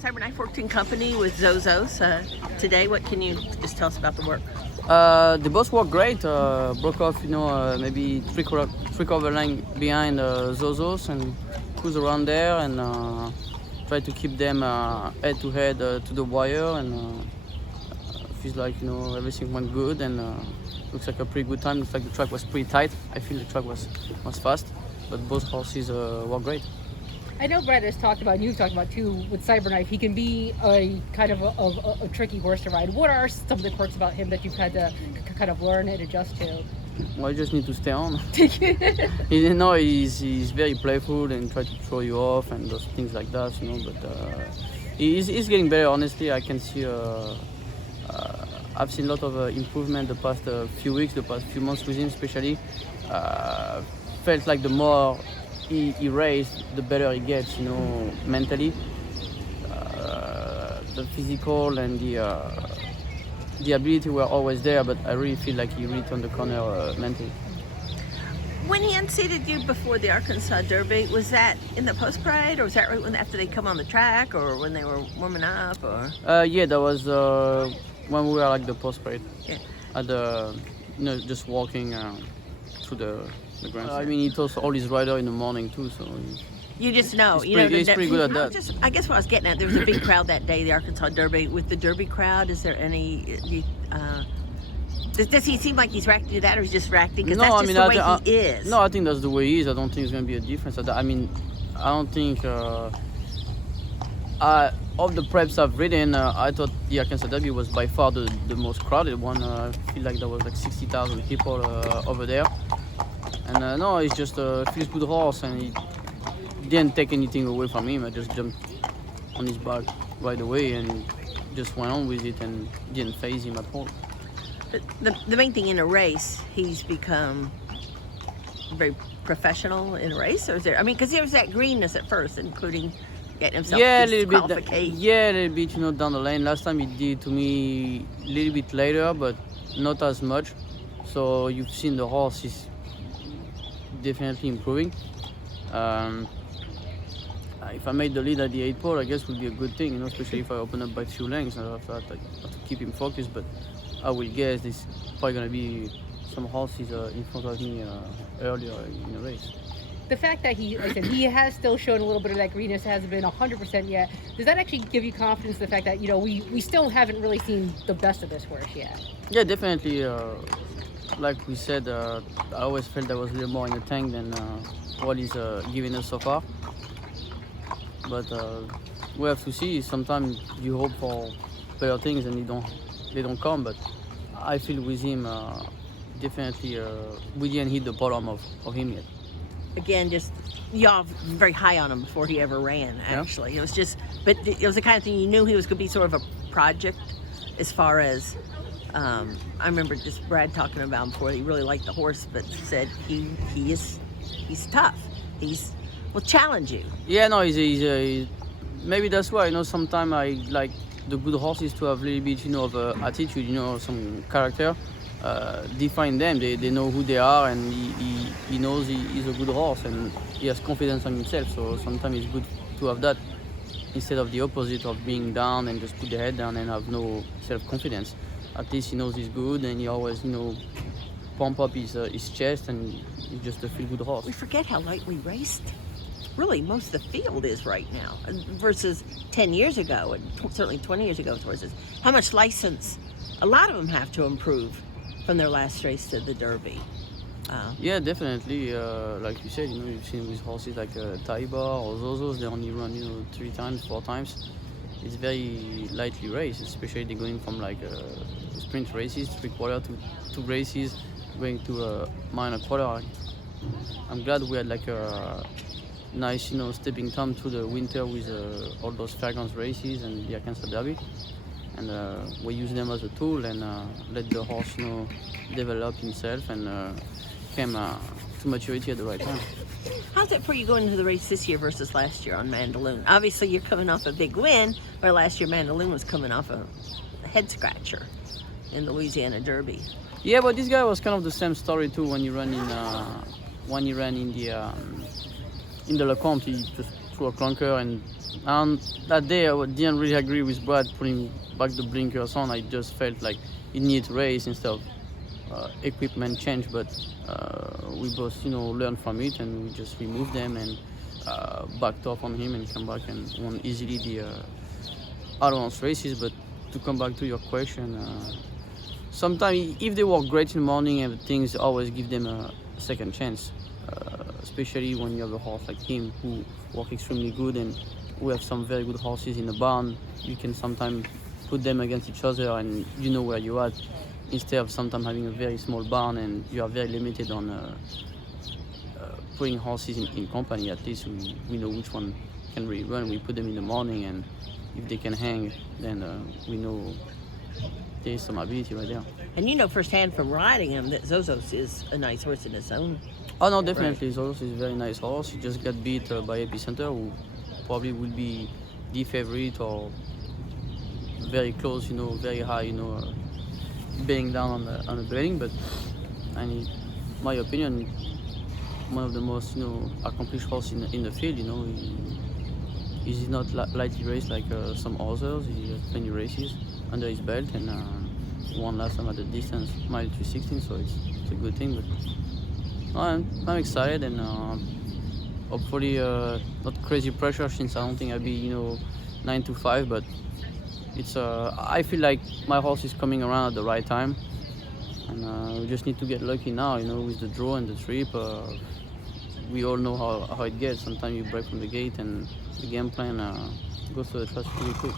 Cyberknife worked in company with Zozos today. What can you just tell us about the work? They both work great. Broke off, maybe three-quarter line behind Zozos and cruise around there and try to keep them head-to-head to the wire. And feels like everything went good and looks like a pretty good time. Looks like the track was pretty tight. I feel the track was fast, but both horses work great. I know Brett has talked about, and you've talked about too, with Cyberknife, he can be a kind of a tricky horse to ride. What are some of the quirks about him that you've had to kind of learn and adjust to? Well, you just need to stay on. He's very playful and try to throw you off and those things like that, but he's getting better, honestly. I can see, I've seen a lot of improvement the past few weeks, the past few months with him especially. Felt like the more he raced, the better he gets, mentally. The physical and the ability were always there, but I really feel like he really turned the corner mentally. When he unseated you before the Arkansas Derby, was that in the post parade, or was that right after they come on the track, or when they were warming up, or? Yeah, that was when we were like the post parade. Yeah. At the, just walking through the grounds. I mean, he tells all his rider in the morning too, so. You just know, he's pretty good at that. I guess what I was getting at, there was a big crowd that day, the Arkansas Derby. With the Derby crowd, is there any? Does he seem like he's reacting to that, or he's just reacting because that's just the way he is? No, I think that's the way he is. I don't think there's going to be a difference. I mean, I don't think. Of the preps I've ridden, I thought the Arkansas Derby was by far the most crowded one. I feel like there was like 60,000 people over there. And no, it's just a feels good horse, and he didn't take anything away from him. I just jumped on his back right away and just went on with it and didn't phase him at all. But the main thing in a race, he's become very professional in a race, or is there? I mean, because there was that greenness at first, including getting himself a little bit. Yeah, a little bit, down the lane. Last time he did to me a little bit later, but not as much. So you've seen the horse is definitely improving. If I made the lead at the 8 pole, I guess would be a good thing, especially if I open up by a few lengths. After that, I have to keep him focused, but I will guess there's probably going to be some horses in front of me earlier in the race. The fact that he has still shown a little bit of that greenness, hasn't been 100% yet. Does that actually give you confidence, the fact that, we still haven't really seen the best of this horse yet? Yeah, definitely. Like we said, I always felt there was a little more in the tank than what he's giving us so far. But we have to see. Sometimes you hope for better things and they don't come. But I feel with him, definitely we didn't hit the bottom of him yet. Again, just y'all very high on him before he ever ran. Actually, It was just, but it was the kind of thing you knew he was going to be sort of a project, as far as. I remember just Brad talking about him before. He really liked the horse, but said he's tough. Will challenge you. Yeah, no, he's maybe that's why sometimes I like the good horses to have a little bit of attitude, some character. Define them. They know who they are, and he knows he's a good horse and he has confidence in himself. So sometimes it's good to have that instead of the opposite of being down and just put the head down and have no self-confidence. At least he knows he's good, and he always pump up his chest, and he's just a feel-good horse. We forget how lightly raced really most of the field is right now versus 10 years ago, and certainly 20 years ago with horses. How much license a lot of them have to improve from their last race to the Derby. Yeah, definitely. Like you said, you've seen with horses like Taiba or Zozos, they only run 3 times, 4 times. It's very lightly raced, especially they're going from like sprint races, 3/4 to 2 races, going to a mile and a quarter. I'm glad we had like a nice, stepping time through the winter with all those fairgrounds races and the Arkansas Derby. And we use them as a tool and let the horse, develop himself and came to maturity at the right time. How's it for you going into the race this year versus last year on Mandaloun? Obviously, you're coming off a big win, where last year Mandaloun was coming off a head scratcher in the Louisiana Derby. Yeah, but this guy was kind of the same story too. When he ran in the Lecomte, he just through a clunker, and that day didn't really agree with Brad putting back the blinkers on. I just felt like it needed to race instead of equipment change, but we both learned from it, and we just removed them and backed off on him and come back and won easily the allowance races. But to come back to your question, sometimes if they work great in the morning and things, always give them a second chance, especially when you have a horse like him who work extremely good, and we have some very good horses in the barn. You can sometimes put them against each other and you know where you're at, instead of sometimes having a very small barn and you are very limited on putting horses in company. At least we know which one can really run. We put them in the morning, and if they can hang, then we know there is some ability right there. And you know firsthand from riding him that Zozos is a nice horse in his own. Oh no, definitely. Zozos is a very nice horse. He just got beat by Epicenter, who probably will be the favorite or very close, very high, bearing down on the betting. But in my opinion, one of the most accomplished horses in the field. He's not lightly raced like some others. He has plenty races under his belt, and won last time at the distance, mile 316. So it's a good thing. But I'm excited, and hopefully not crazy pressure, since I don't think I'll be 9 to 5. But it's I feel like my horse is coming around at the right time, and we just need to get lucky now. With the draw and the trip. We all know how it gets. Sometimes you break from the gate, and the game plan goes to the trash pretty quick.